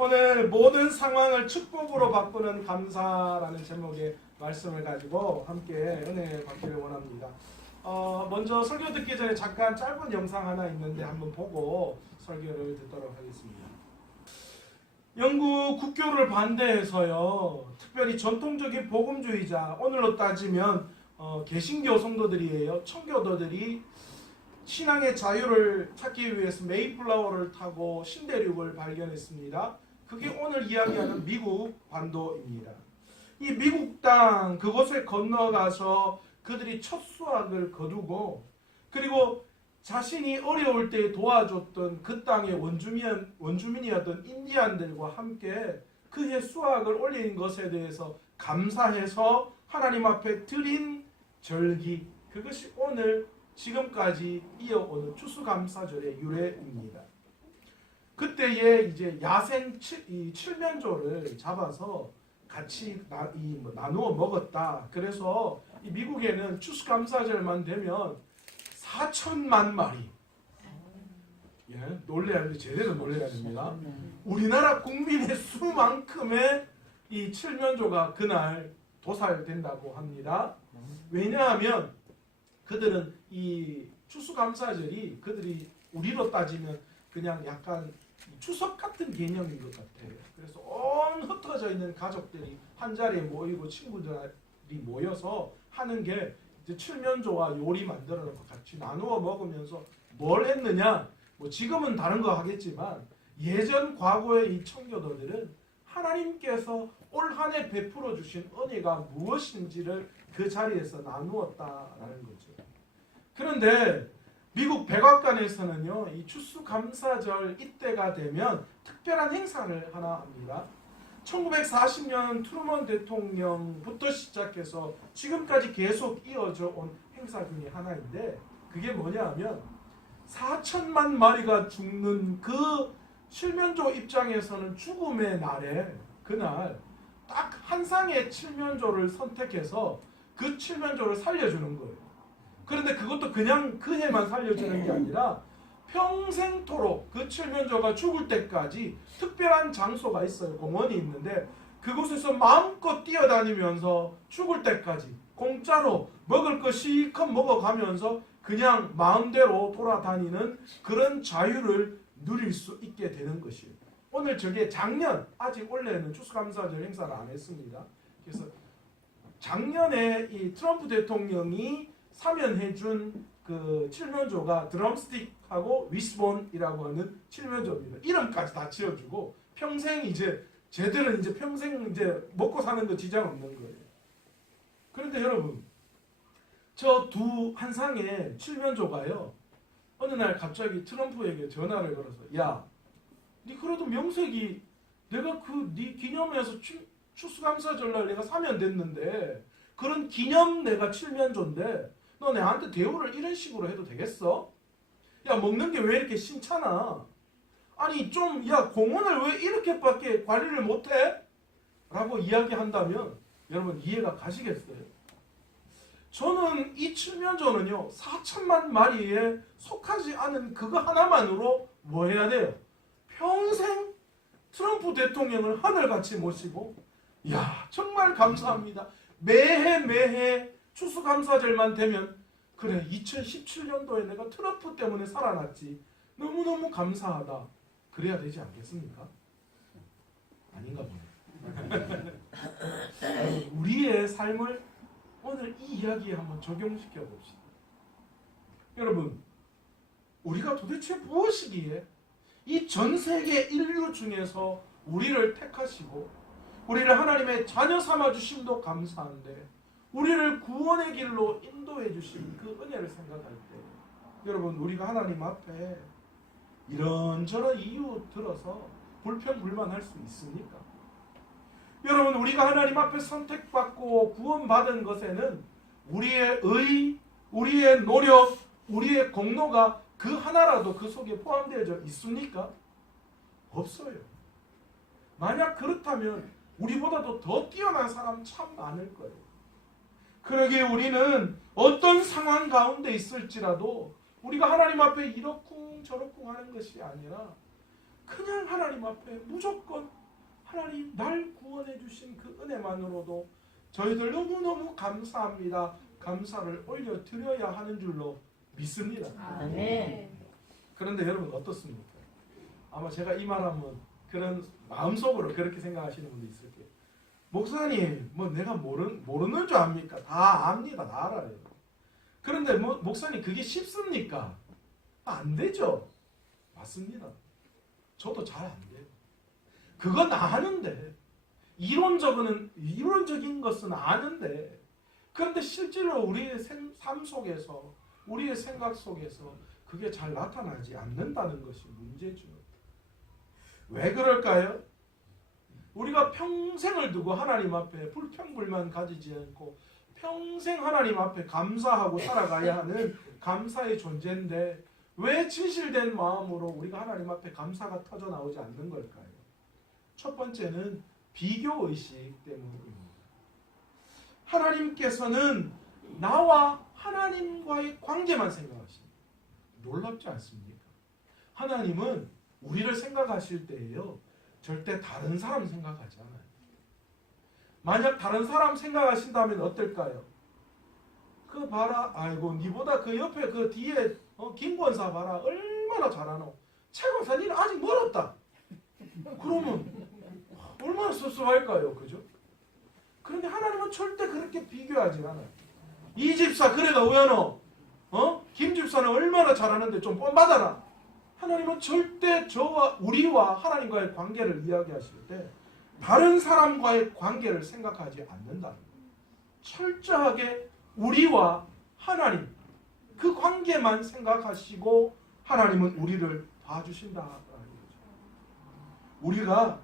오늘 모든 상황을 축복으로 바꾸는 감사라는 제목의 말씀을 가지고 함께 은혜 받기를 원합니다. 먼저 설교 듣기 전에 잠깐 짧은 영상 하나 있는데 한번 보고 설교를 듣도록 하겠습니다. 영국 국교를 반대해서요, 특별히 전통적인 복음주의자, 오늘로 따지면 개신교 성도들이에요. 청교도들이 신앙의 자유를 찾기 위해서 메이플라워를 타고 신대륙을 발견했습니다. 그게 오늘 이야기하는 미국 반도입니다. 이 미국 땅 그곳에 건너가서 그들이 첫 수확을 거두고, 그리고 자신이 어려울 때 도와줬던 그 땅의 원주민이었던 인디안들과 함께 그의 수확을 올린 것에 대해서 감사해서 하나님 앞에 드린 절기, 그것이 오늘 지금까지 이어오는 추수감사절의 유래입니다. 그때에 이제 야생 칠면조를 잡아서 같이 나누어 먹었다. 그래서 이 미국에는 추수감사절만 되면 4천만 마리, 놀래야 됩니다. 제대로 놀래야 됩니다. 우리나라 국민의 수만큼의 이 칠면조가 그날 도살된다고 합니다. 왜냐하면 그들은 이 추수감사절이 그들이 우리로 따지면 그냥 약간 추석 같은 개념인 것 같아요. 그래서 온 흩어져 있는 가족들이 한 자리에 모이고 친구들이 모여서 하는 게 이제 칠면조와 요리 만들어 놓고 같이 나누어 먹으면서 뭘 했느냐, 뭐 지금은 다른 거 하겠지만 예전 과거의 이 청교도들은 하나님께서 올 한 해 베풀어 주신 은혜가 무엇인지를 그 자리에서 나누었다라는 거죠. 그런데 미국 백악관에서는요, 이 추수감사절 이때가 되면 특별한 행사를 하나 합니다. 1940년 트루먼 대통령부터 시작해서 지금까지 계속 이어져 온 행사 중에 하나인데, 그게 뭐냐 하면 4천만 마리가 죽는 그 칠면조 입장에서는 죽음의 날에 그날 딱 한 쌍의 칠면조를 선택해서 그 칠면조를 살려주는 거예요. 그런데 그것도 그냥 그 해만 살려주는 게 아니라 평생토록 그 칠면조가 죽을 때까지 특별한 장소가 있어요. 공원이 있는데 그곳에서 마음껏 뛰어다니면서 죽을 때까지 공짜로 먹을 거 실컷 먹어가면서 그냥 마음대로 돌아다니는 그런 자유를 누릴 수 있게 되는 것이에요. 오늘 저게 작년, 아직 올해는 추수감사절 행사를 안 했습니다. 그래서 작년에 이 트럼프 대통령이 사면해준 그 칠면조가 드럼스틱하고 위스본이라고 하는 칠면조입니다. 이름까지 다 지어주고 평생 이제 쟤들은 이제 평생 이제 먹고 사는 거 지장 없는 거예요. 그런데 여러분, 저 한 쌍의 칠면조가요, 어느 날 갑자기 트럼프에게 전화를 걸어서, 야, 니 그래도 명색이 내가 네 기념해서 추수감사절날 내가 사면됐는데 그런 기념 내가 칠면조인데 너 내한테 대우를 이런 식으로 해도 되겠어? 야, 먹는 게 왜 이렇게 신찮아? 아니 좀, 야, 공원을 왜 이렇게밖에 관리를 못해? 라고 이야기한다면 여러분 이해가 가시겠어요? 저는 이 칠면조는요 4천만 마리에 속하지 않은 그거 하나만으로 뭐 해야 돼요? 평생 트럼프 대통령을 하늘같이 모시고, 야, 정말 감사합니다. 매해 추수감사절만 되면, 그래, 2017년도에 내가 트럼프 때문에 살아났지, 너무너무 감사하다, 그래야 되지 않겠습니까? 아닌가 보네. 우리의 삶을 오늘 이 이야기에 한번 적용시켜 봅시다. 여러분, 우리가 도대체 무엇이기에 이 전 세계 인류 중에서 우리를 택하시고 우리를 하나님의 자녀 삼아 주심도 감사한데 우리를 구원의 길로 인도해 주신 그 은혜를 생각할 때, 여러분, 우리가 하나님 앞에 이런저런 이유 들어서 불평불만할 수 있습니까? 여러분, 우리가 하나님 앞에 선택받고 구원받은 것에는 우리의 의, 우리의 노력, 우리의 공로가 그 하나라도 그 속에 포함되어 있습니까? 없어요. 만약 그렇다면 우리보다도 더 뛰어난 사람 참 많을 거예요. 그러기에 우리는 어떤 상황 가운데 있을지라도 우리가 하나님 앞에 이러쿵 저러쿵 하는 것이 아니라 그냥 하나님 앞에 무조건 하나님 날 구원해 주신 그 은혜만으로도 저희들 너무너무 감사합니다. 감사를 올려드려야 하는 줄로 믿습니다. 아멘. 그런데 여러분 어떻습니까? 아마 제가 이 말하면 그런 마음속으로 그렇게 생각하시는 분도 있을 거예요. 목사님, 뭐 내가 모르는 줄 압니까? 다 압니다. 다 알아요. 그런데 목사님 그게 쉽습니까? 안 되죠. 맞습니다. 저도 잘 안 돼요. 그건 아는데 이론적인 것은 아는데 그런데 실제로 우리의 삶 속에서 우리의 생각 속에서 그게 잘 나타나지 않는다는 것이 문제죠. 왜 그럴까요? 우리가 평생을 두고 하나님 앞에 불평불만 가지지 않고 평생 하나님 앞에 감사하고 살아가야 하는 감사의 존재인데 왜 진실된 마음으로 우리가 하나님 앞에 감사가 터져 나오지 않는 걸까요? 첫 번째는 비교의식 때문입니다. 하나님께서는 나와 하나님과의 관계만 생각하십니다. 놀랍지 않습니까? 하나님은 우리를 생각하실 때에요. 절대 다른 사람 생각하지 않아요. 만약 다른 사람 생각하신다면 어떨까요? 그 봐라, 아이고 니보다 그 옆에 그 뒤에 김권사 봐라, 얼마나 잘하노. 최 권사 니는 아직 멀었다. 그러면 얼마나 섭섭할까요? 그죠? 그런데 하나님은 절대 그렇게 비교하지 않아요. 이 집사 그래가 왜노? 김 집사는 얼마나 잘하는데 좀 뻔받아라. 하나님은 절대 우리와 하나님과의 관계를 이야기하실 때 다른 사람과의 관계를 생각하지 않는다. 철저하게 우리와 하나님 그 관계만 생각하시고 하나님은 우리를 봐주신다라는 거죠. 우리가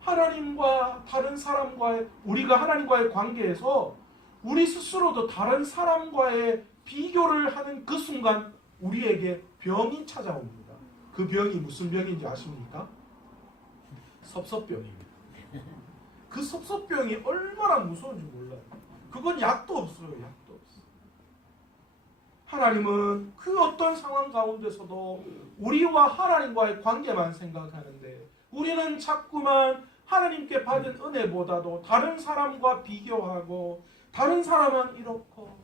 하나님과 다른 사람과의 우리가 하나님과의 관계에서 우리 스스로도 다른 사람과의 비교를 하는 그 순간 우리에게 병이 찾아옵니다. 그 병이 무슨 병인지 아십니까? 섭섭병입니다. 그 섭섭병이 얼마나 무서운지 몰라요. 그건 약도 없어요. 약도 없어요. 하나님은 그 어떤 상황 가운데서도 우리와 하나님과의 관계만 생각하는데 우리는 자꾸만 하나님께 받은 은혜보다도 다른 사람과 비교하고 다른 사람은 이렇고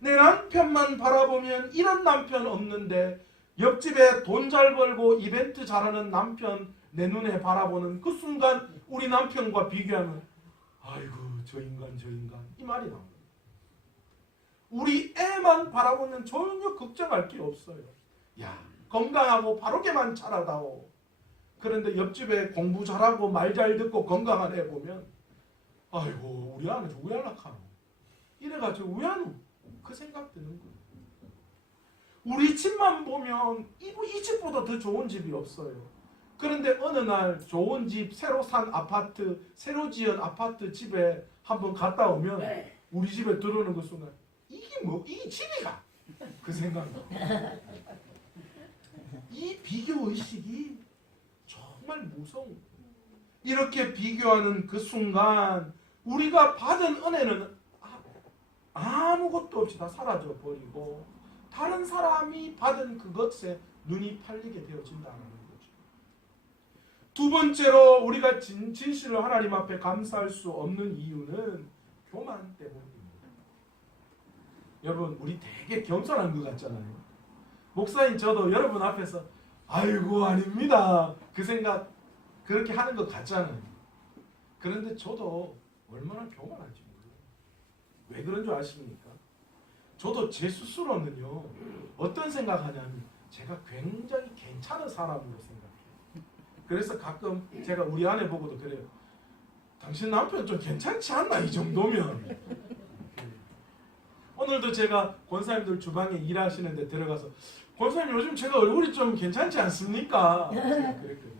내 남편만 바라보면 이런 남편 없는데 옆집에 돈 잘 벌고 이벤트 잘하는 남편 내 눈에 바라보는 그 순간 우리 남편과 비교하면 아이고 저 인간 이 말이 나옵니다. 우리 애만 바라보면 전혀 걱정할 게 없어요. 야 건강하고 바르게만 자라다오. 그런데 옆집에 공부 잘하고 말 잘 듣고 건강한 애 보면 아이고 우리 아는 왜 연락하노? 이래가지고 왜 하노? 그 생각 드는 거예요. 우리 집만 보면 이 집보다 더 좋은 집이 없어요. 그런데 어느 날 좋은 집, 새로 산 아파트, 새로 지은 아파트 집에 한번 갔다 오면 우리 집에 들어오는 그 순간 이게 집이가? 그 생각나. 이 비교의식이 정말 무서운 이렇게 비교하는 그 순간 우리가 받은 은혜는 아무것도 없이 다 사라져버리고 다른 사람이 받은 그것에 눈이 팔리게 되어진다는 거죠. 두 번째로 우리가 진실로 하나님 앞에 감사할 수 없는 이유는 교만 때문입니다. 여러분 우리 되게 겸손한 것 같잖아요. 목사님 저도 여러분 앞에서 아이고 아닙니다. 그 생각 그렇게 하는 것 같잖아요. 그런데 저도 얼마나 교만한지 몰라요. 왜 그런 줄 아십니까? 저도 제 스스로는요 어떤 생각하냐면 제가 굉장히 괜찮은 사람으로 생각해요. 그래서 가끔 제가 우리 아내 보고도 그래요. 당신 남편 좀 괜찮지 않나 이 정도면. 오늘도 제가 권사님들 주방에 일하시는데 들어가서 권사님 요즘 제가 얼굴이 좀 괜찮지 않습니까? 제가 그랬거든요.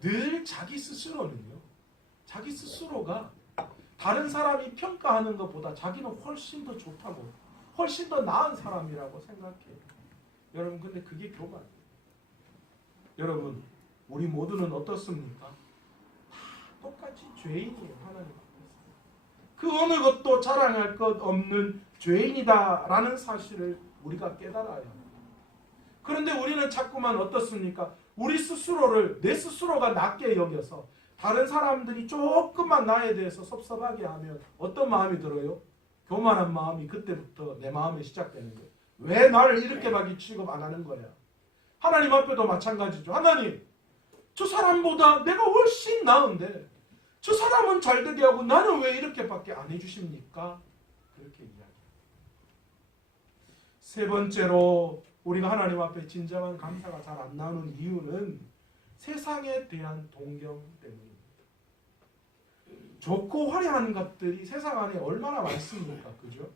늘 자기 스스로는요. 자기 스스로가 다른 사람이 평가하는 것보다 자기는 훨씬 더 좋다고 훨씬 더 나은 사람이라고 생각해요. 여러분 근데 그게 교만이에요. 여러분 우리 모두는 어떻습니까? 다 똑같이 죄인이에요. 하나님 앞에서. 그 어느 것도 자랑할 것 없는 죄인이다라는 사실을 우리가 깨달아야 합니다. 그런데 우리는 자꾸만 어떻습니까? 우리 스스로를 내 스스로가 낮게 여겨서 다른 사람들이 조금만 나에 대해서 섭섭하게 하면 어떤 마음이 들어요? 교만한 마음이 그때부터 내 마음에 시작되는 거예요. 왜 나를 이렇게밖에 취급 안 하는 거야? 하나님 앞에도 마찬가지죠. 하나님, 저 사람보다 내가 훨씬 나은데 저 사람은 잘 되게 하고 나는 왜 이렇게밖에 안 해주십니까? 그렇게 이야기해요. 세 번째로 우리가 하나님 앞에 진정한 감사가 잘 안 나오는 이유는 세상에 대한 동경 때문입니다. 좋고 화려한 것들이 세상 안에 얼마나 많습니까? 그죠?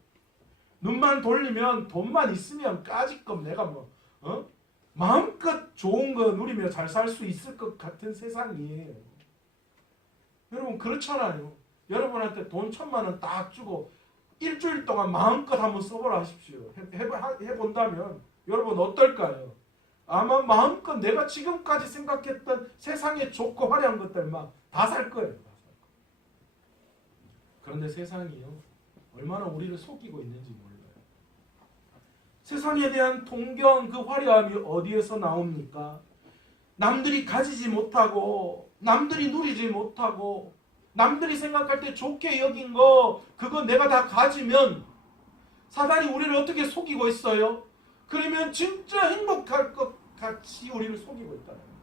눈만 돌리면 돈만 있으면 까짓것 내가 마음껏 좋은 거 누리며 잘 살 수 있을 것 같은 세상이에요. 여러분 그렇잖아요. 여러분한테 돈 1,000,000원 딱 주고 일주일 동안 마음껏 한번 써보라 하십시오. 해본다면 여러분 어떨까요? 아마 마음껏 내가 지금까지 생각했던 세상에 좋고 화려한 것들만 다 살 거예요. 그런데 세상이요, 얼마나 우리를 속이고 있는지 몰라요. 세상에 대한 동경, 그 화려함이 어디에서 나옵니까? 남들이 가지지 못하고 남들이 누리지 못하고 남들이 생각할 때 좋게 여긴 거 그거 내가 다 가지면 사단이 우리를 어떻게 속이고 있어요? 그러면 진짜 행복할 것 같이 우리를 속이고 있다는 거예요.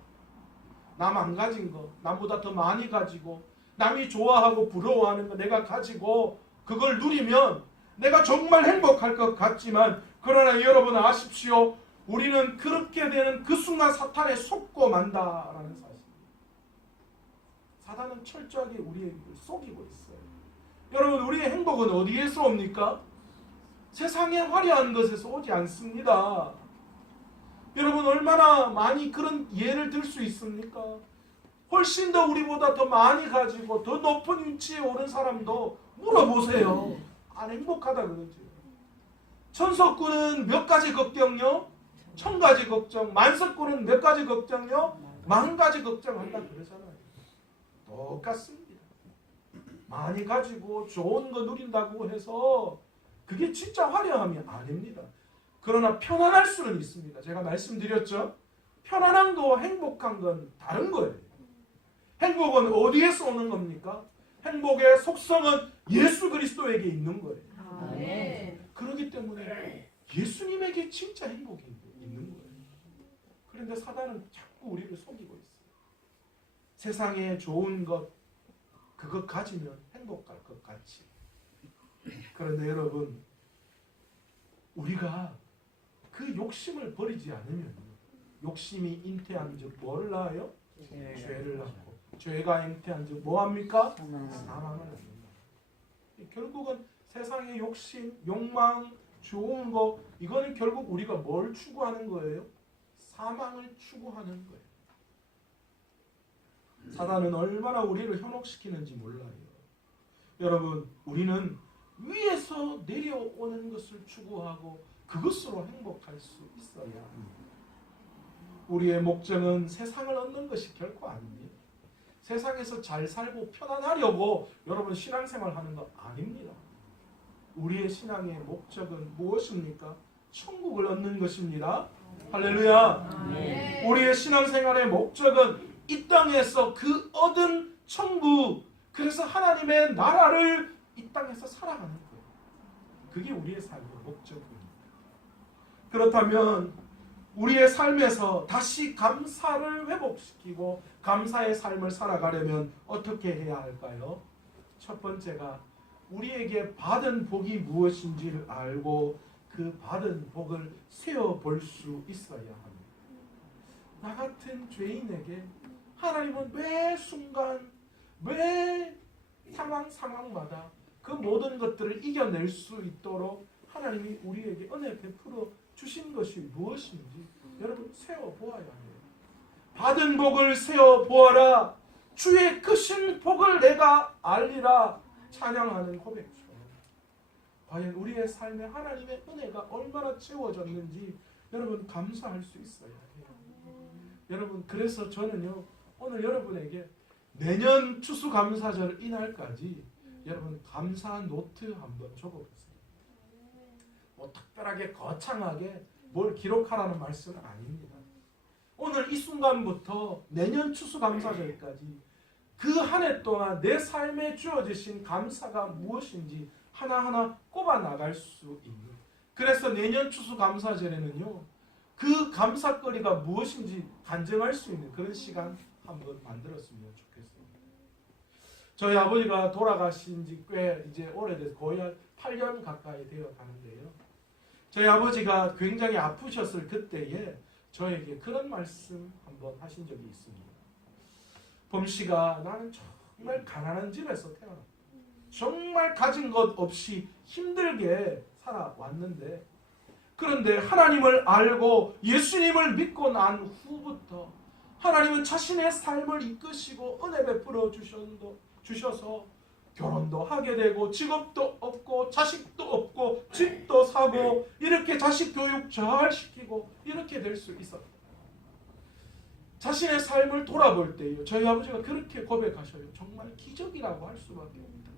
남 안 가진 거, 남보다 더 많이 가지고 남이 좋아하고 부러워하는 거 내가 가지고 그걸 누리면 내가 정말 행복할 것 같지만, 그러나 여러분 아십시오. 우리는 그렇게 되는 그 순간 사탄에 속고 만다라는 사실. 사단은 철저하게 우리를 속이고 있어요. 여러분 우리의 행복은 어디에서 옵니까? 세상의 화려한 것에서 오지 않습니다. 여러분 얼마나 많이 그런 예를 들 수 있습니까? 훨씬 더 우리보다 더 많이 가지고 더 높은 위치에 오른 사람도 물어보세요. 안 행복하다 그러죠. 천석군은 몇 가지 걱정요? 1,000가지 걱정. 만석군은 몇 가지 걱정요? 10,000가지 걱정한다 그러잖아요. 똑같습니다. 많이 가지고 좋은 거 누린다고 해서 그게 진짜 화려함이 아닙니다. 그러나 편안할 수는 있습니다. 제가 말씀드렸죠. 편안한 거와 행복한 건 다른 거예요. 행복은 어디에서 오는 겁니까? 행복의 속성은 예수 그리스도에게 있는 거예요. 그렇기 때문에 예수님에게 진짜 행복이 있는 거예요. 그런데 사단은 자꾸 우리를 속이고 있어요. 세상에 좋은 것, 그것 가지면 행복할 것 같이. 그런데 여러분, 우리가 그 욕심을 버리지 않으면 욕심이 잉태한 즉 뭘 낳아요? 죄를 낳고, 죄가 잉태한 즉 뭐합니까? 사망을 낳는다. 결국은 세상의 욕심, 욕망, 좋은 거, 이거는 결국 우리가 뭘 추구하는 거예요? 사망을 추구하는 거예요. 사단은 얼마나 우리를 현혹시키는지 몰라요. 여러분, 우리는 위에서 내려오는 것을 추구하고 그것으로 행복할 수 있어야 합니다. 우리의 목적은 세상을 얻는 것이 결코 아닙니다. 세상에서 잘 살고 편안하려고 여러분 신앙생활 하는 거 아닙니다. 우리의 신앙의 목적은 무엇입니까? 천국을 얻는 것입니다. 할렐루야. 네. 우리의 신앙생활의 목적은 이 땅에서 그 얻은 천국, 그래서 하나님의 나라를 이 땅에서 살아가는 거예요. 그게 우리의 삶의 목적입니다. 그렇다면 우리의 삶에서 다시 감사를 회복시키고 감사의 삶을 살아가려면 어떻게 해야 할까요? 첫 번째가 우리에게 받은 복이 무엇인지를 알고 그 받은 복을 세어볼 수 있어야 합니다. 나 같은 죄인에게 하나님은 매 순간, 매 상황마다 그 모든 것들을 이겨낼 수 있도록 하나님이 우리에게 은혜 베풀어 주신 것이 무엇인지 여러분 세어보아야 해요. 받은 복을 세어보아라. 주의 크신 복을 내가 알리라. 찬양하는 고백처럼 과연 우리의 삶에 하나님의 은혜가 얼마나 채워졌는지 여러분 감사할 수 있어야 해요. 여러분 그래서 저는요 오늘 여러분에게 내년 추수감사절 이날까지 여러분 감사 노트 한번 적어보세요. 뭐 특별하게 거창하게 뭘 기록하라는 말씀은 아닙니다. 오늘 이 순간부터 내년 추수감사절까지 그 한 해 동안 내 삶에 주어지신 감사가 무엇인지 하나하나 꼽아 나갈 수 있는, 그래서 내년 추수감사절에는요 그 감사거리가 무엇인지 간증할 수 있는 그런 시간 한번 만들었으면 좋겠습니다. 저희 아버지가 돌아가신 지 꽤 이제 오래돼서 거의 한 8년 가까이 되어 가는데요. 저희 아버지가 굉장히 아프셨을 그때에 저에게 그런 말씀 한번 하신 적이 있습니다. 범씨가 나는 정말 가난한 집에서 태어났다. 정말 가진 것 없이 힘들게 살아왔는데, 그런데 하나님을 알고 예수님을 믿고 난 후부터 하나님은 자신의 삶을 이끄시고 은혜 베풀어 주셔서 결혼도 하게 되고 직업도 없고 자식도 없고 집도 사고 이렇게 자식 교육 잘 시키고 이렇게 될 수 있었다. 자신의 삶을 돌아볼 때요 저희 아버지가 그렇게 고백하셔요. 정말 기적이라고 할 수밖에 없다.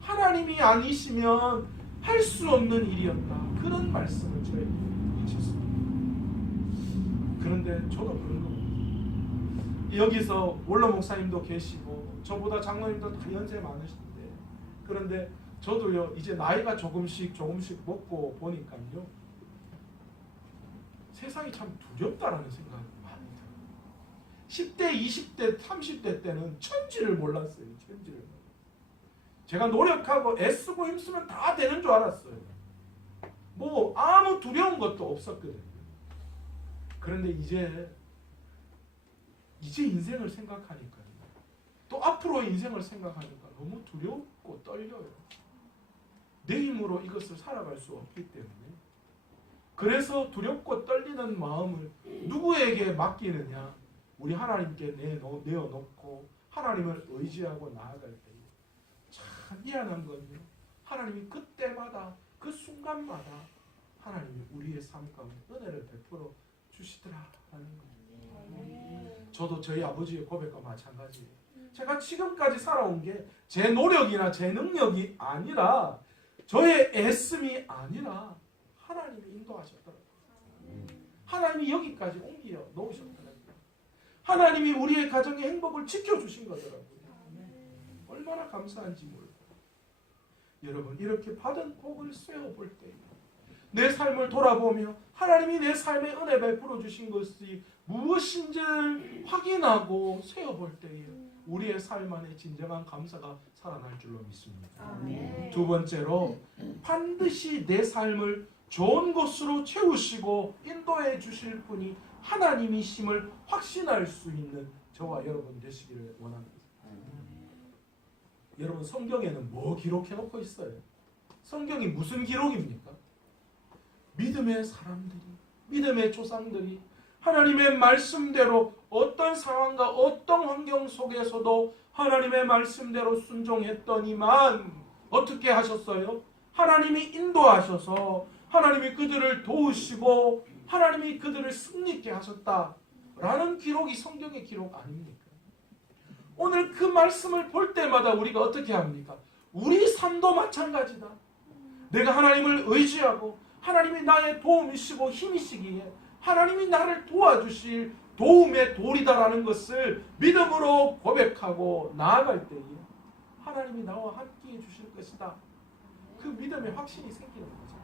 하나님이 아니시면 할 수 없는 일이었다. 그런 말씀을 저에게 하셨습니다. 그런데 저도 그런 겁니다. 여기서 원로 목사님도 계시고 저보다 장로님도 다 연세 많으신데, 그런데 저도요 이제 나이가 조금씩 먹고 보니까요 세상이 참 두렵다라는 생각이 많이 들어요. 10대, 20대, 30대 때는 천지를 몰랐어요. 천지를. 제가 노력하고 애쓰고 힘쓰면 다 되는 줄 알았어요. 뭐 아무 두려운 것도 없었거든요. 그런데 이제 인생을 생각하니까요. 또 앞으로의 인생을 생각하니까 너무 두렵고 떨려요. 내 힘으로 이것을 살아갈 수 없기 때문에. 그래서 두렵고 떨리는 마음을 누구에게 맡기느냐? 우리 하나님께 내어놓고 하나님을 의지하고 나아갈 때 참 미안한 건요. 하나님이 그때마다 그 순간마다 하나님이 우리의 삶 가운데 은혜를 베풀어 주시더라라는 거예요. 저도 저희 아버지의 고백과 마찬가지예요. 제가 지금까지 살아온 게 제 노력이나 제 능력이 아니라 저의 애씀이 아니라 하나님이 인도하셨더라고요. 하나님이 여기까지 옮겨 놓으셨더라고요. 하나님이 우리의 가정의 행복을 지켜주신 거더라고요. 얼마나 감사한지 몰라요. 여러분 이렇게 받은 복을 쇠어볼 때 내 삶을 돌아보며 하나님이 내 삶에 은혜 베풀어 주신 것이 무엇인지를 확인하고 세어볼 때에 우리의 삶 안에 진정한 감사가 살아날 줄로 믿습니다. 아멘. 두 번째로 반드시 내 삶을 좋은 것으로 채우시고 인도해 주실 분이 하나님이심을 확신할 수 있는 저와 여러분 되시기를 원합니다. 여러분 성경에는 뭐 기록해 놓고 있어요? 성경이 무슨 기록입니까? 믿음의 사람들이, 믿음의 조상들이 하나님의 말씀대로 어떤 상황과 어떤 환경 속에서도 하나님의 말씀대로 순종했더니만 어떻게 하셨어요? 하나님이 인도하셔서 하나님이 그들을 도우시고 하나님이 그들을 승리케 하셨다라는 기록이 성경의 기록 아닙니까? 오늘 그 말씀을 볼 때마다 우리가 어떻게 합니까? 우리 삶도 마찬가지다. 내가 하나님을 의지하고 하나님이 나의 도움이시고 힘이시기에 하나님이 나를 도와주실 도움의 돌이다라는 것을 믿음으로 고백하고 나아갈 때에 하나님이 나와 함께해 주실 것이다. 그 믿음의 확신이 생기는 거죠.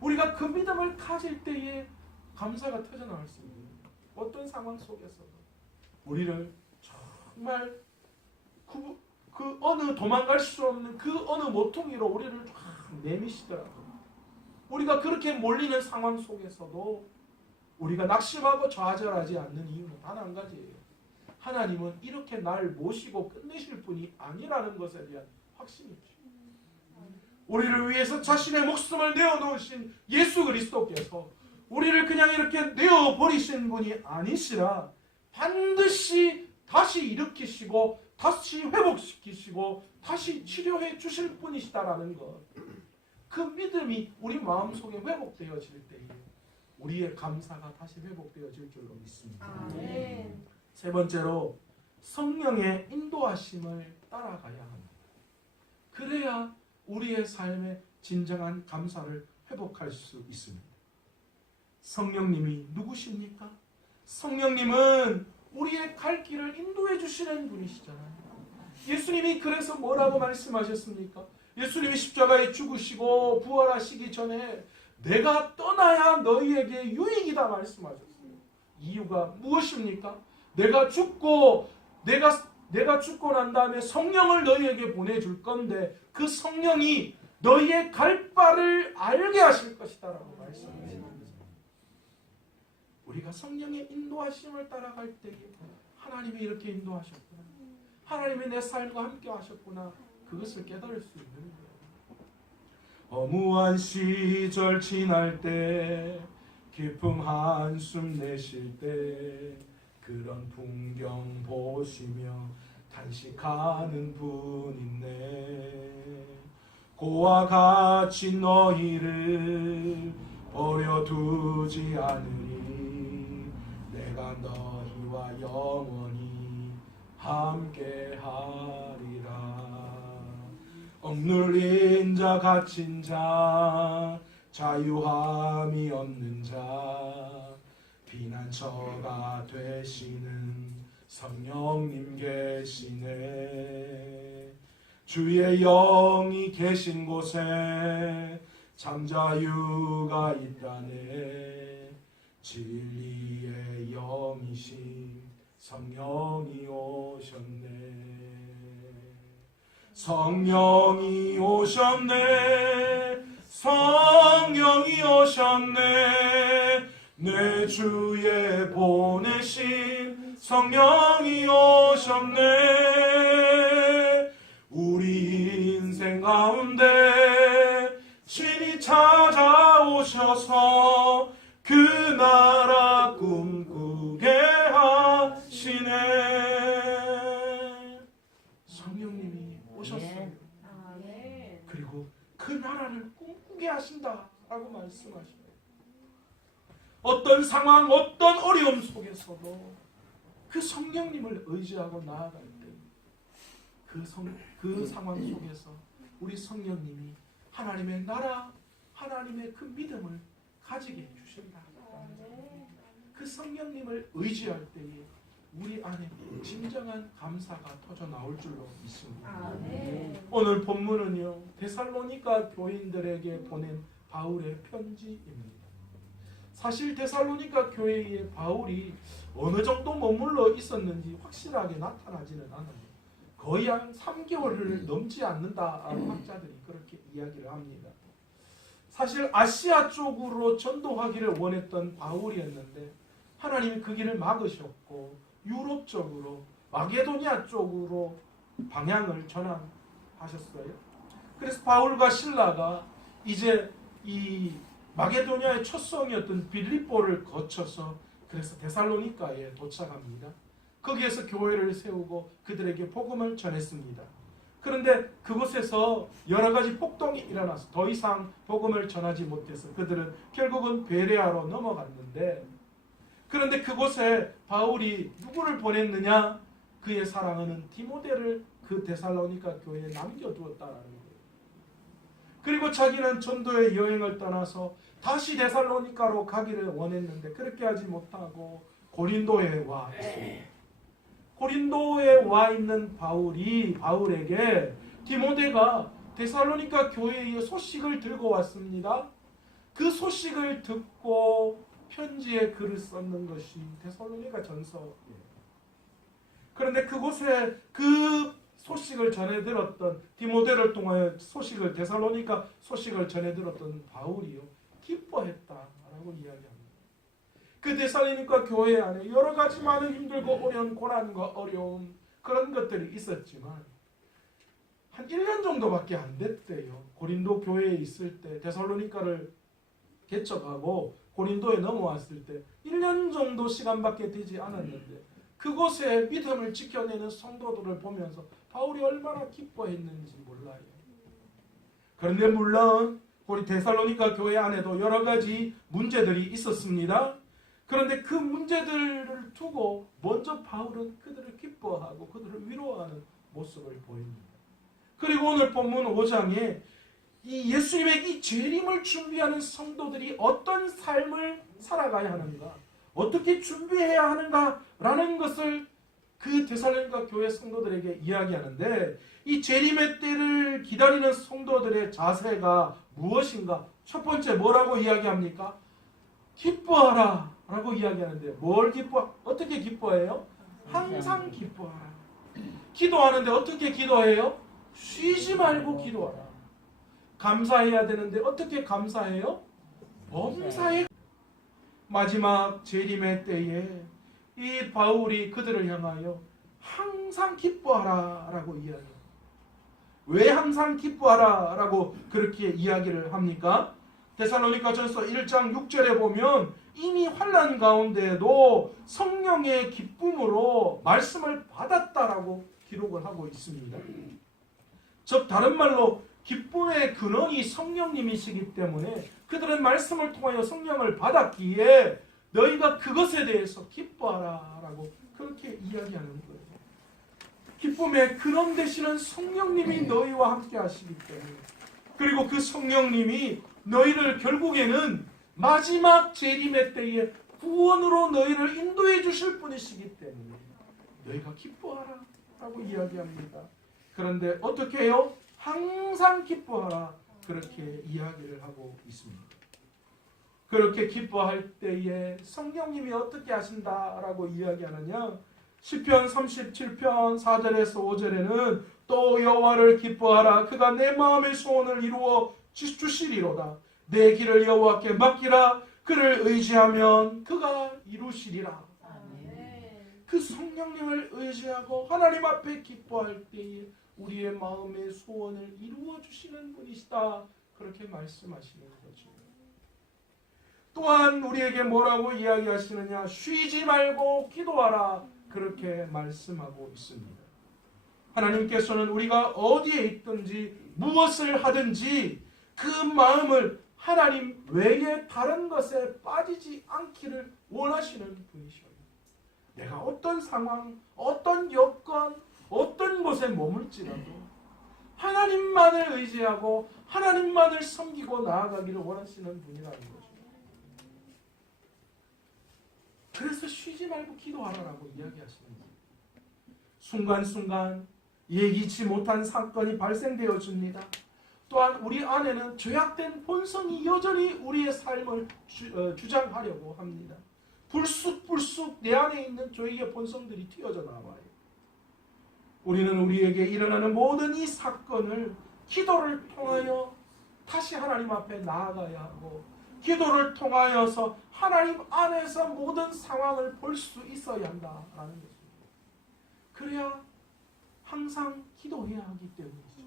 우리가 그 믿음을 가질 때에 감사가 터져나올 수 있는 어떤 상황 속에서도 우리를 정말 그 어느 도망갈 수 없는 그 어느 모퉁이로 우리를 쫙 내미시더라고요. 우리가 그렇게 몰리는 상황 속에서도 우리가 낙심하고 좌절하지 않는 이유는 단 한 가지예요. 하나님은 이렇게 날 모시고 끝내실 분이 아니라는 것에 대한 확신이죠. 우리를 위해서 자신의 목숨을 내어놓으신 예수 그리스도께서 우리를 그냥 이렇게 내어버리신 분이 아니시라 반드시 다시 일으키시고 다시 회복시키시고 다시 치료해 주실 분이시다라는 것. 그 믿음이 우리 마음속에 회복되어질 때에 우리의 감사가 다시 회복되어질 줄로 믿습니다. 아멘. 세 번째로 성령의 인도하심을 따라가야 합니다. 그래야 우리의 삶에 진정한 감사를 회복할 수 있습니다. 성령님이 누구십니까? 성령님은 우리의 갈 길을 인도해 주시는 분이시잖아요. 예수님이 그래서 뭐라고 말씀하셨습니까? 예수님이 십자가에 죽으시고 부활하시기 전에 내가 떠나야 너희에게 유익이다 말씀하셨어요. 이유가 무엇입니까? 내가 죽고 난 다음에 성령을 너희에게 보내줄 건데 그 성령이 너희의 갈 바를 알게 하실 것이다 라고 말씀하십니다. 우리가 성령의 인도하심을 따라갈 때에 하나님이 이렇게 인도하셨구나, 하나님이 내 삶과 함께 하셨구나, 그것을 깨달을 수 있는 거예요. 허무한 시절 지날 때, 깊은 한숨 내쉴 때, 그런 풍경 보시며 탄식하는 분 있네. 고와 같이 너희를 버려두지 않으니 내가 너희와 영원히 함께하리라. 억눌린 자, 갇힌 자, 자유함이 없는 자, 피난처가 되시는 성령님 계시네. 주의 영이 계신 곳에 참 자유가 있다네. 진리의 영이신 성령이 오셨네. 성령이 오셨네. 성령이 오셨네. 내 주에 보내신 성령이 오셨네. 우리 인생 가운데 친히 찾아오셔서 그 나라 꿈꾸게 하시네. 성령님이 오셨어요. 그리고 그 나라를 꿈꾸게 하신다라고 말씀하십니다. 어떤 상황, 어떤 어려움 속에서도 그 성령님을 의지하고 나아갈 때 그 상황 속에서 우리 성령님이 하나님의 나라, 하나님의 그 믿음을 가지게 해주신다. 그 성령님을 의지할 때에 우리 안에 진정한 감사가 터져 나올 줄로 믿습니다. 오늘 본문은요, 데살로니가 교인들에게 보낸 바울의 편지입니다. 사실 데살로니가 교회에 바울이 어느 정도 머물러 있었는지 확실하게 나타나지는 않아요. 거의 한 3개월을 넘지 않는다라고 학자들이 그렇게 이야기를 합니다. 사실 아시아 쪽으로 전도하기를 원했던 바울이었는데 하나님이 그 길을 막으셨고 유럽 쪽으로, 마게도니아 쪽으로 방향을 전환하셨어요. 그래서 바울과 실라가 이제 이 마게도니아의 첫 성이었던 빌립보를 거쳐서 그래서 데살로니가에 도착합니다. 거기에서 교회를 세우고 그들에게 복음을 전했습니다. 그런데 그곳에서 여러 가지 폭동이 일어나서 더 이상 복음을 전하지 못해서 그들은 결국은 베레아로 넘어갔는데, 그런데 그곳에 바울이 누구를 보냈느냐? 그의 사랑하는 디모데를 그 데살로니가 교회에 남겨두었다라는 거예요. 그리고 자기는 전도의 여행을 떠나서 다시 데살로니가로 가기를 원했는데 그렇게 하지 못하고 고린도에 와 있습니다. 고린도에 와 있는 바울에게 디모데가 데살로니가 교회의 소식을 들고 왔습니다. 그 소식을 듣고 편지에 글을 썼는 것이 데살로니가 전서예요. 그런데 그곳에 그 소식을 전해 들었던, 디모데를 통하여 소식을, 데살로니가 소식을 전해 들었던 바울이요, 기뻐했다라고 이야기합니다. 그 데살로니가 교회 안에 여러 가지 많은 힘들고 어려운 고난과 어려움, 그런 것들이 있었지만 한 1년 정도밖에 안 됐대요. 고린도 교회에 있을 때, 데살로니가를 개척하고 고린도에 넘어왔을 때 1년 정도 시간밖에 되지 않았는데 그곳에 믿음을 지켜내는 성도들을 보면서 바울이 얼마나 기뻐했는지 몰라요. 그런데 물론 우리 데살로니가 교회 안에도 여러 가지 문제들이 있었습니다. 그런데 그 문제들을 두고 먼저 바울은 그들을 기뻐하고 그들을 위로하는 모습을 보입니다. 그리고 오늘 본문 5장에 이 예수님의 이 재림을 준비하는 성도들이 어떤 삶을 살아가야 하는가, 어떻게 준비해야 하는가라는 것을 그 데살로니가 교회 성도들에게 이야기하는데, 이 재림의 때를 기다리는 성도들의 자세가 무엇인가? 첫 번째 뭐라고 이야기합니까? 기뻐하라 라고 이야기하는데, 어떻게 기뻐해요? 항상 기뻐하라. 기도하는데 어떻게 기도해요? 쉬지 말고 기도하라. 감사해야 되는데 어떻게 감사해요? 범사에. 마지막 재림의 때에 이 바울이 그들을 향하여 항상 기뻐하라 라고 이야기해요. 왜 항상 기뻐하라 라고 그렇게 이야기를 합니까? 데살로니가전서 1장 6절에 보면 이미 환난 가운데에도 성령의 기쁨으로 말씀을 받았다라고 기록을 하고 있습니다. 즉 다른 말로 기쁨의 근원이 성령님이시기 때문에 그들은 말씀을 통하여 성령을 받았기에 너희가 그것에 대해서 기뻐하라 라고 그렇게 이야기하는 거예요. 기쁨의 근원 되시는 성령님이 너희와 함께 하시기 때문에, 그리고 그 성령님이 너희를 결국에는 마지막 재림의 때에 구원으로 너희를 인도해 주실 분이시기 때문에 너희가 기뻐하라 라고 이야기합니다. 그런데 어떻게 해요? 항상 기뻐하라 그렇게 이야기를 하고 있습니다. 그렇게 기뻐할 때에 성령님이 어떻게 하신다라고 이야기하느냐? 시편 37편 4절에서 5절에는 또 여호와를 기뻐하라. 그가 내 마음의 소원을 이루어 주시리로다. 내 길을 여호와께 맡기라. 그를 의지하면 그가 이루시리라. 그 성령님을 의지하고 하나님 앞에 기뻐할 때에 우리의 마음의 소원을 이루어 주시는 분이시다. 그렇게 말씀하시는 거죠. 또한 우리에게 뭐라고 이야기하시느냐? 쉬지 말고 기도하라. 그렇게 말씀하고 있습니다. 하나님께서는 우리가 어디에 있든지 무엇을 하든지 그 마음을 하나님 외에 다른 것에 빠지지 않기를 원하시는 분이셔요. 내가 어떤 상황, 어떤 여건, 어떤 곳에 머물지라도 하나님만을 의지하고 하나님만을 섬기고 나아가기를 원하시는 분이라는 거죠. 그래서 쉬지 말고 기도하라라고 이야기하시는 거예요. 순간순간 예기치 못한 사건이 발생되어집니다. 또한 우리 안에는 죄악된 본성이 여전히 우리의 삶을 주장하려고 합니다. 불쑥불쑥 내 안에 있는 죄의 본성들이 튀어져 나와요. 우리는 우리에게 일어나는 모든 이 사건을 기도를 통하여 다시 하나님 앞에 나아가야 하고, 기도를 통하여서 하나님 안에서 모든 상황을 볼 수 있어야 한다라는 것입니다. 그래야 항상 기도해야 하기 때문이죠.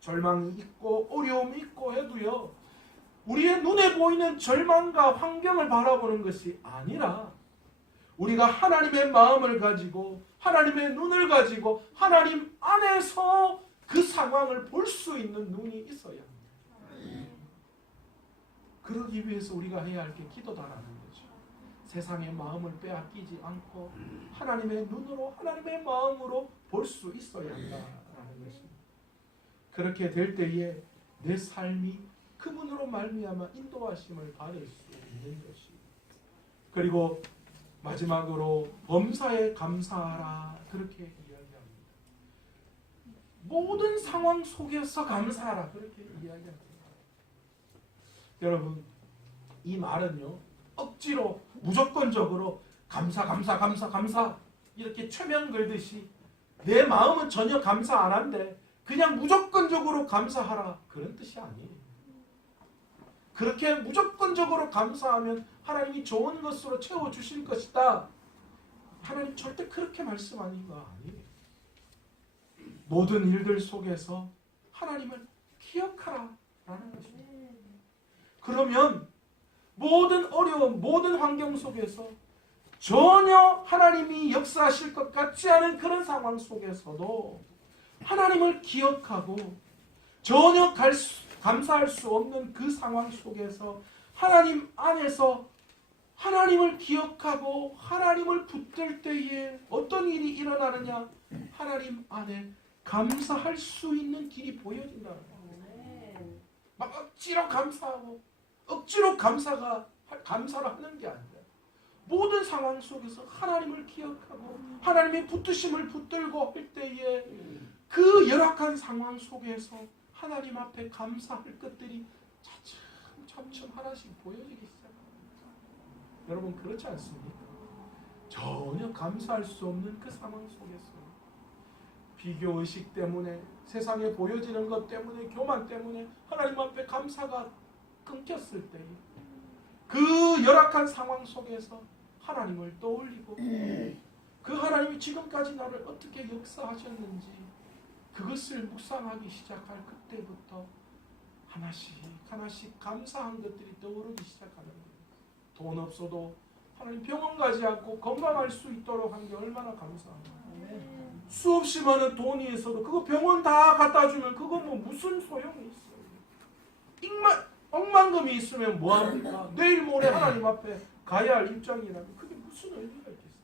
절망이 있고 어려움이 있고 해도요, 우리의 눈에 보이는 절망과 환경을 바라보는 것이 아니라 우리가 하나님의 마음을 가지고 하나님의 눈을 가지고 하나님 안에서 그 상황을 볼 수 있는 눈이 있어야 합니다. 그러기 위해서 우리가 해야 할 게 기도다라는 거죠. 세상의 마음을 빼앗기지 않고 하나님의 눈으로 하나님의 마음으로 볼 수 있어야 한다라는 것입니다. 그렇게 될 때에 내 삶이 그분으로 말미암아 인도하심을 받을 수 있는 것입니다. 그리고 마지막으로 범사에 감사하라 그렇게 이야기합니다. 모든 상황 속에서 감사하라 그렇게 이야기합니다. 여러분, 이 말은요, 억지로 무조건적으로 감사 이렇게 최면 걸듯이 내 마음은 전혀 감사 안 한데 그냥 무조건적으로 감사하라 그런 뜻이 아니에요. 그렇게 무조건적으로 감사하면 하나님이 좋은 것으로 채워주실 것이다. 하나님 절대 그렇게 말씀하는 거 아니에요. 모든 일들 속에서 하나님을 기억하라 라는 것입니다. 그러면 모든 어려움, 모든 환경 속에서 전혀 하나님이 역사하실 것 같지 않은 그런 상황 속에서도 하나님을 기억하고 전혀 감사할 수 없는 그 상황 속에서 하나님 안에서 하나님을 기억하고 하나님을 붙들 때에 어떤 일이 일어나느냐? 하나님 안에 감사할 수 있는 길이 보여진다는 거예요. 막 억지로 감사하고 억지로 감사를 하는 게 아니라 모든 상황 속에서 하나님을 기억하고 하나님의 붙드심을 붙들고 할 때에 그 열악한 상황 속에서 하나님 앞에 감사할 것들이 차츰 하나씩 보여지기 시작합니다. 여러분 그렇지 않습니까? 전혀 감사할 수 없는 그 상황 속에서 비교의식 때문에 세상에 보여지는 것 때문에 교만 때문에 하나님 앞에 감사가 끊겼을 때 그 열악한 상황 속에서 하나님을 떠올리고 그 하나님이 지금까지 나를 어떻게 역사하셨는지 그것을 묵상하기 시작할 그때부터 하나씩 감사한 것들이 떠오르기 시작하는 거예요. 돈 없어도 하나님 병원 가지 않고 건강할 수 있도록 한 게 얼마나 감사한가. 수없이 많은 돈이 있어도 그거 병원 다 갖다 주면 그거 뭐 무슨 소용이 있어요. 억만금이 있으면 뭐합니까? 내일 모레 하나님 앞에 가야 할 입장이라면 그게 무슨 의미가 있겠습니까?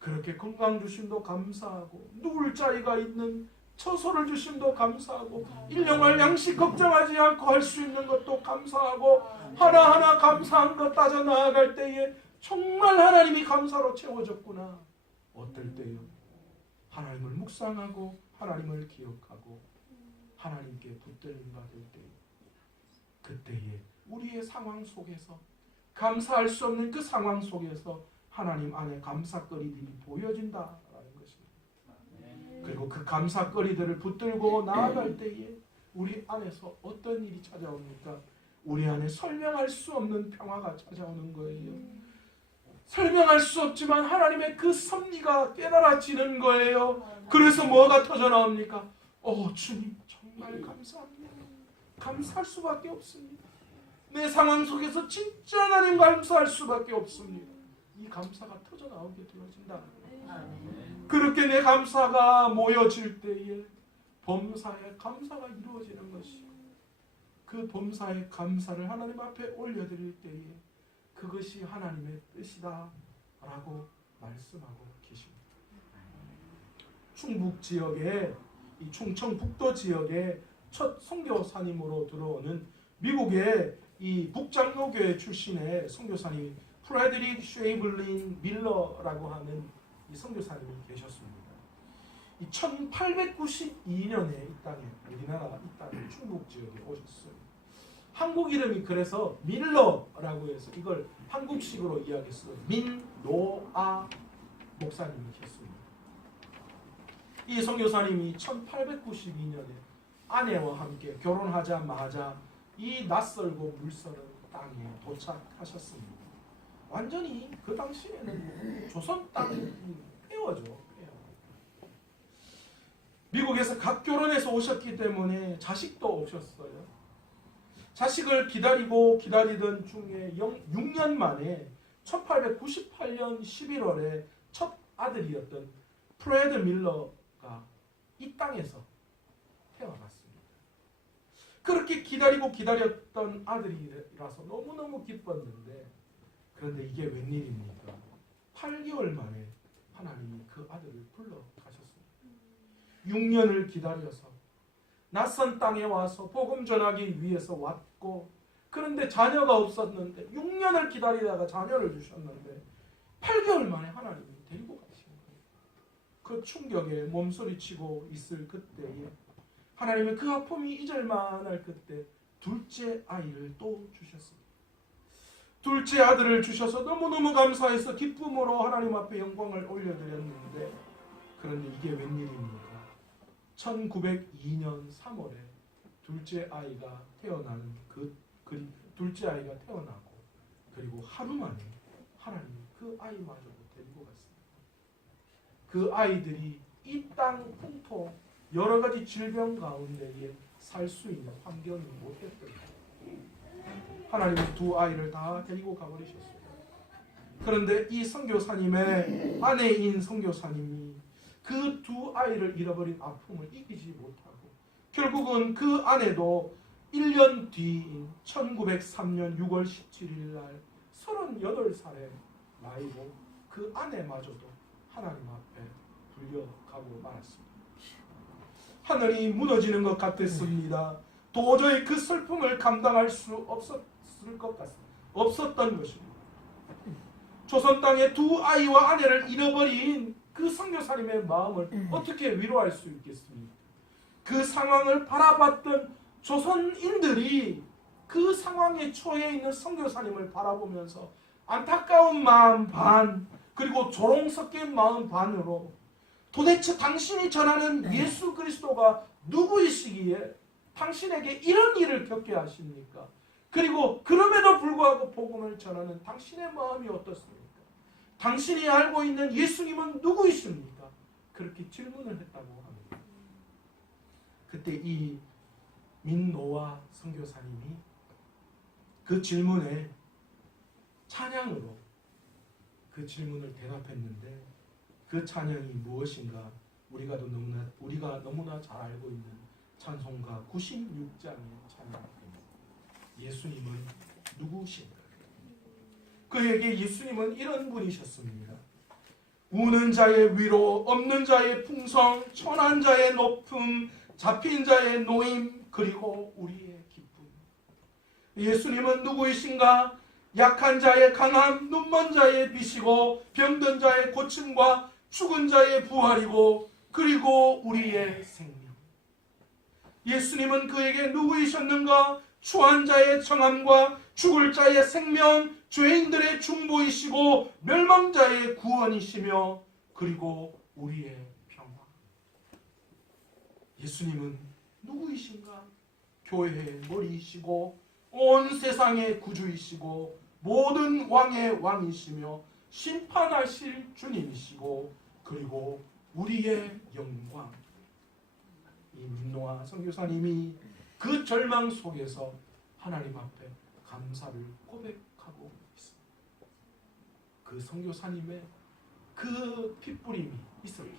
그렇게 건강 주심도 감사하고 누울 자리가 있는 처소를 주심도 감사하고 일용할 양식 걱정하지 않고 할 수 있는 것도 감사하고 하나하나 감사한 것 따져 나아갈 때에 정말 하나님이 감사로 채워졌구나. 어떨 때요? 하나님을 묵상하고 하나님을 기억하고 하나님께 붙들림 받을 때 그때에 우리의 상황 속에서 감사할 수 없는 그 상황 속에서 하나님 안에 감사거리들이 보여진다라는 것입니다. 그리고 그 감사거리들을 붙들고 나아갈 때에 우리 안에서 어떤 일이 찾아옵니까? 우리 안에 설명할 수 없는 평화가 찾아오는 거예요. 설명할 수 없지만 하나님의 그 섭리가 깨달아지는 거예요. 그래서 뭐가 터져나옵니까? 주님 정말 감사합니다. 감사할 수밖에 없습니다. 내 상황 속에서 진짜 하나님 감사할 수밖에 없습니다. 이 감사가 터져나오게 되어진다. 그렇게 내 감사가 모여질 때에 범사의 감사가 이루어지는 것이고 그 범사의 감사를 하나님 앞에 올려드릴 때에 그것이 하나님의 뜻이다 라고 말씀하고 계십니다. 충북 지역에 이 충청북도 지역에 첫 선교사님으로 들어오는 미국의 이 북장로교회 출신의 선교사님 프레드릭 쉐이블린 밀러라고 하는 이 선교사님이 계셨습니다. 이 1892년에 이 땅에 우리나라 이 땅에 충북 지역에 오셨어요. 한국 이름이 그래서 밀러라고 해서 이걸 한국식으로 이야기했어요. 민노아 목사님이셨습니다. 이 선교사님이 1892년에 아내와 함께 결혼하자마자 이 낯설고 물서는 땅에 도착하셨습니다. 완전히 그 당시에는 조선 땅이 폐허죠. 미국에서 갓 결혼해서 오셨기 때문에 자식도 없었어요. 자식을 기다리던 중에 6년 만에 1898년 11월에 첫 아들이었던 프레드 밀러가 이 땅에서 태어났습니다. 그렇게 기다렸던 아들이라서 너무너무 기뻤는데 그런데 이게 웬일입니까? 8개월 만에 하나님이 그 아들을 불러가셨습니다. 6년을 기다려서 낯선 땅에 와서 복음 전하기 위해서 왔고 그런데 자녀가 없었는데 6년을 기다리다가 자녀를 주셨는데 8개월 만에 하나님이 데리고 가신 거예요. 그 충격에 몸소리치고 있을 그때에 하나님은 그 아픔이 잊을만할 그때 둘째 아이를 또 주셨습니다. 둘째 아들을 주셔서 너무너무 감사해서 기쁨으로 하나님 앞에 영광을 올려드렸는데 그런데 이게 웬일입니까? 1902년 3월에 둘째 아이가 태어나는 둘째 아이가 태어나고 그리고 하루 만에 하나님이 그 아이마저도 데리고 갔습니다. 그 아이들이 이 땅 풍토 여러 가지 질병 가운데에 살 수 있는 환경이 못했던 거예요. 하나님이 두 아이를 다 데리고 가버리셨어요. 그런데 이 선교사님의 아내인 선교사님이 그 두 아이를 잃어버린 아픔을 이기지 못하고 결국은 그 아내도 1년 뒤인 1903년 6월 17일 날 38살의 나이고 그 아내마저도 하나님 앞에 불려가고 말았습니다. 하늘이 무너지는 것 같았습니다. 도저히 그 슬픔을 감당할 수 없었던 것입니다. 조선 땅에 두 아이와 아내를 잃어버린 그 선교사님의 마음을 어떻게 위로할 수 있겠습니까? 그 상황을 바라봤던 조선인들이 그 상황에 처해 있는 선교사님을 바라보면서 안타까운 마음 반, 그리고 조롱 섞인 마음 반으로 도대체 당신이 전하는 예수 그리스도가 누구이시기에 당신에게 이런 일을 겪게 하십니까? 그리고 그럼에도 불구하고 복음을 전하는 당신의 마음이 어떻습니까? 당신이 알고 있는 예수님은 누구이십니까? 그렇게 질문을 했다고 합니다. 그때 이 민노아 선교사님이 그 질문에 찬양으로 그 질문을 대답했는데, 그 찬양이 무엇인가? 우리가 너무나 잘 알고 있는 찬송가 96장의 찬양입니다. 예수님은 누구신가? 그에게 예수님은 이런 분이셨습니다. 우는 자의 위로, 없는 자의 풍성, 천한 자의 높음, 잡힌 자의 노임, 그리고 우리의 기쁨. 예수님은 누구이신가? 약한 자의 강함, 눈먼 자의 빛이고, 병든 자의 고침과 죽은 자의 부활이고, 그리고 우리의 생명. 예수님은 그에게 누구이셨는가? 추한 자의 청함과 죽을 자의 생명, 죄인들의 중보이시고 멸망자의 구원이시며, 그리고 우리의 평화. 예수님은 누구이신가? 교회의 머리이시고 온 세상의 구주이시고 모든 왕의 왕이시며 심판하실 주님이시고, 그리고 우리의 영광. 이 민노아 선교사님이 그 절망 속에서 하나님 앞에 감사를 고백하고 있습니다. 그 선교사님의 그 핏부림이 있었기에,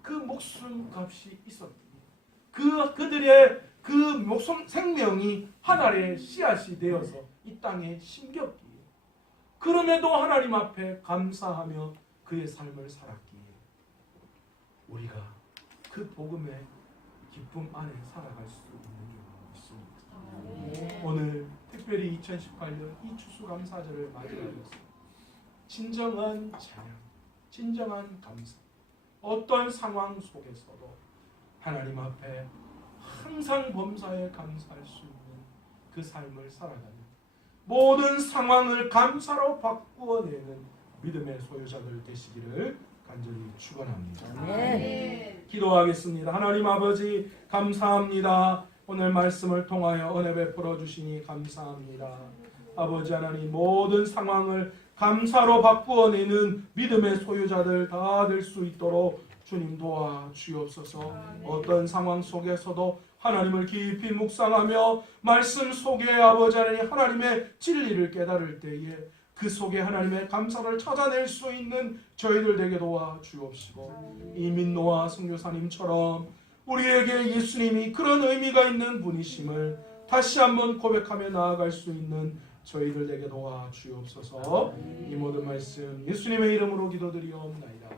그 목숨값이 있었기에, 그들의 그 목숨 생명이 하나의 씨앗이 되어서 이 땅에 심겼기에, 그럼에도 하나님 앞에 감사하며 그의 삶을 살았기에 우리가 그 복음의 기쁨 안에 살아갈 수 있는 줄 믿습니다. 오늘 특별히 2018년 이 추수감사절을 맞이하면서 진정한 찬양, 진정한 감사, 어떤 상황 속에서도 하나님 앞에 항상 범사에 감사할 수 있는 그 삶을 살아가는, 모든 상황을 감사로 바꾸어내는 믿음의 소유자들 되시기를 간절히 축원합니다. 아멘. 기도하겠습니다. 하나님 아버지, 감사합니다. 오늘 말씀을 통하여 은혜 베풀어 주시니 감사합니다. 아버지 하나님, 모든 상황을 감사로 바꾸어내는 믿음의 소유자들 다 될 수 있도록 주님 도와 주옵소서. 어떤 상황 속에서도 하나님을 깊이 묵상하며 말씀 속에 아버지 하나님 하나님의 진리를 깨달을 때에 그 속에 하나님의 감사를 찾아낼 수 있는 저희들 되게 도와 주옵시고, 이 민노아 선교사님처럼 우리에게 예수님이 그런 의미가 있는 분이심을 다시 한번 고백하며 나아갈 수 있는 저희들 되게 도와 주옵소서. 이 모든 말씀 예수님의 이름으로 기도드리옵나이다.